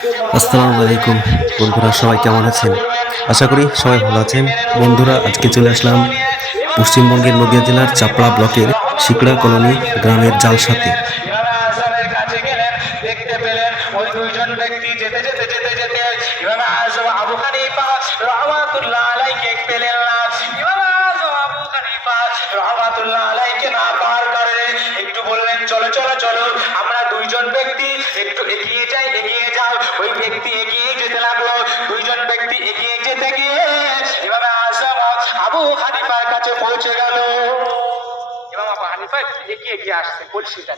আসসালামু আলাইকুম বন্ধুরা, সবাই কেমন আছেন? আশা করি সবাই ভালো আছেন। বন্ধুরা, আজকে চলে আসলাম পশ্চিমবঙ্গের নদিয়া জেলার চাপড়া ব্লকের শিকড়া কলোনি গ্রামের জালসাতে। দেখতে পেলেন ওই দুইজন ব্যক্তি যেতে যেতে যেতে যেতে ইমাম আযম আবু হানিফা রাহমাতুল্লাহ আলাইহি পেলেন না। ইমাম আযম আবু হানিফা রাহমাতুল্লাহ আলাইহি না পার করে একটু বললেন, চলো চলো চলো, আমরা দুইজন ব্যক্তি একটু এগিয়ে যাই, এগিয়ে যাও। ওই ব্যক্তি এগিয়ে যেতে লাগলো। দুইজন ব্যক্তি এগিয়ে যেতে গিয়ে ইমাম আযম আবু হানিফার কাছে পৌঁছে গেল। ইমাম আবু হানিফা এগিয়ে এগিয়ে আসছে কলসিটা।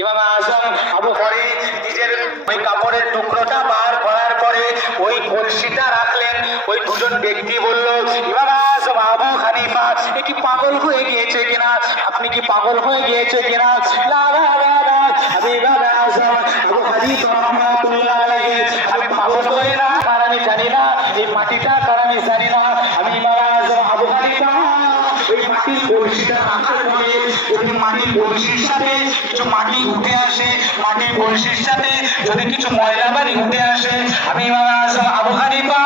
ইমাম আযম আবু পরে নিজের ওই কাপড়ের টুকরোটা বার করার পরে ওই কলসিটা রাখলেন। ওই দুজন ব্যক্তি বলল, ইমাম আযম আবু হানিফা এ কি পাগল হয়ে গিয়েছে কিনা? আপনি কি পাগল হয়ে গিয়েছে কিনা? না না না না, আমি ইমাম আযম আবু হানিফা রাহমাতুল্লাহ আলাইহি, আমি পাগল হই না। আর আমি জানি না এই মাটিটা, কার আমি জানি না। আমি ইমাম আযম আবু হানিফা ওই মাটির কলসিটা রাখার পরে ওই মাটির কলসির সাথে কিছু মাটি উঠে আসে, মাটির কলসির সাথে যদি কিছু ময়লা বাড়ি উঠে আসে, আমি ইমাম আযম আবু হানিফা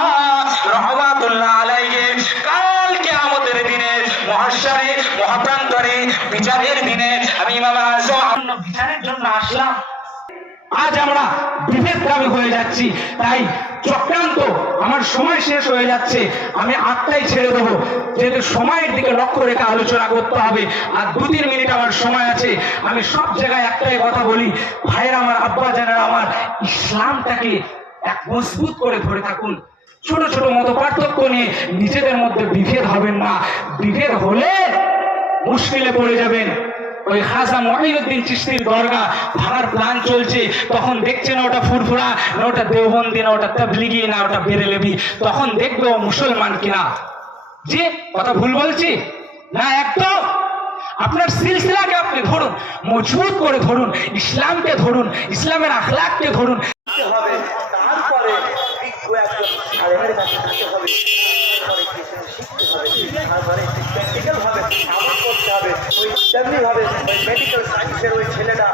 রাহমাতুল্লাহ আলাইহি কাল কিয়ামতের দিনে মহশরে মহাপ্রান্তরে বিচারের দিনে আমি ইমাম আযম বিচারের জন্য আসলাম। আজ আমরা বিভেদগ্রামী হয়ে যাচ্ছি, তাই চক্রান্ত, আমার সময় শেষ হয়ে যাচ্ছে, আমি 8টায় ছেড়ে দেবো, যেহেতু সময়ের দিকে লক্ষ্য রেখে আলোচনা করতে হবে। আর 2-3 মিনিট আমার সময় আছে। আমি সব জায়গায় একটাই কথা বলি, ভাইয়ের আমার, আব্বা জানেন আমার, ইসলামটাকে এক মজবুত করে ধরে থাকুন। ছোট ছোট মত পার্থক্য নিয়ে নিজেদের মধ্যে বিভেদ হবেন না। বিভেদ হলে মুশকিলে পড়ে যাবেন। ওই খাজা মঈনুদ্দিন চিশতির দরগা ভাঙার প্ল্যান চলছে, তখন দেখছে না ওটা ফুরফুরা, না ওটা দেওবন্দি, না ওটা তাবলিগি, না ওটা বেরেলভি। তখন দেখবে ও মুসলমান কিনা। যে কথা ভুল বলছি না? একদম। আপনার সিলসিলাকে আপনি ধরুন, মজবুত করে ধরুন, ইসলামকে ধরুন, ইসলামের আখলাককে ধরুন। তারপরে আলেমের কাছে যেতে হবে, তারপরে প্র্যাকটিক্যাল ভাবে আমল করতে হবে। ওই তেমনি ভাবে ওই মেডিকেল সায়েন্সের ওই ছেলেটা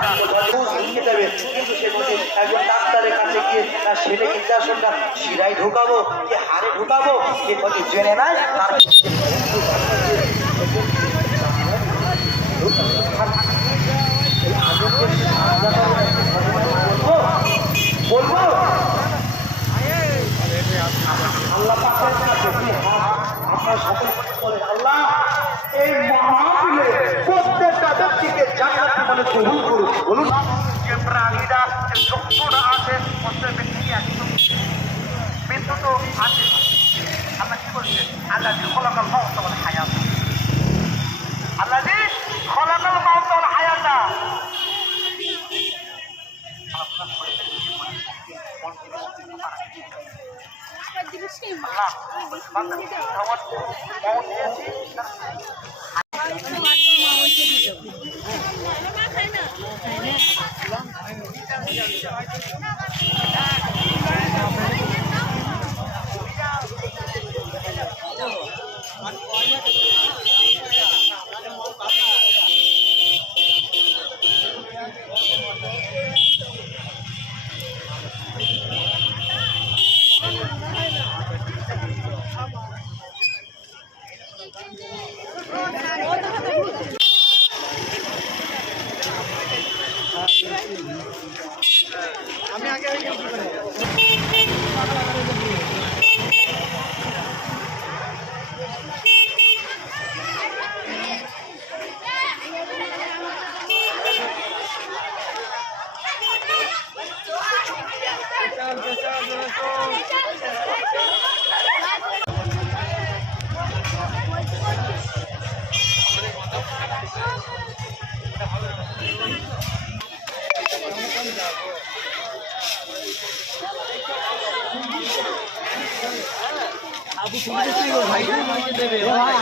শিখে যাবে, কিন্তু সে যদি একজন ডাক্তারের কাছে গিয়ে সেটা ইঞ্জেকশনটা শিরায় ঢুকাবো কি হাড়ে ঢুকাবো কে যদি জেনে নেয়, তার বলবো আল্লাহ পাকের কাছে কি আপনার সকল বলেন, আল্লাহ এই মাহফিলে প্রত্যেকটা ব্যক্তিকে জান্নাতি বলে কবুল করুন। বলুন, যে প্রাণীরা যে চক্ষুটা আছে প্রত্যেক ব্যক্তি একদম মৃত্যু তো আছে। আল্লাহ কি বলছেন? আল্লাহ যে খলাকাল মাউত ওয়াল হায়াত, আল্লাহ যে খলাকাল মাউত ওয়াল হায়াতা। আমি আগে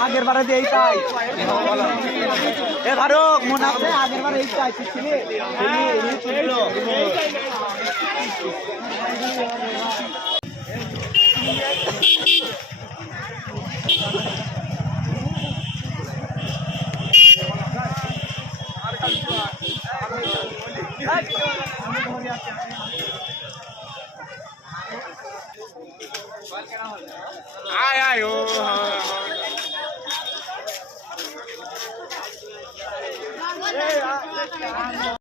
আগের বারে দিয়ে এইটাই ফারুক মনে আছে, আগের বারে এইটাই আয় আয় ও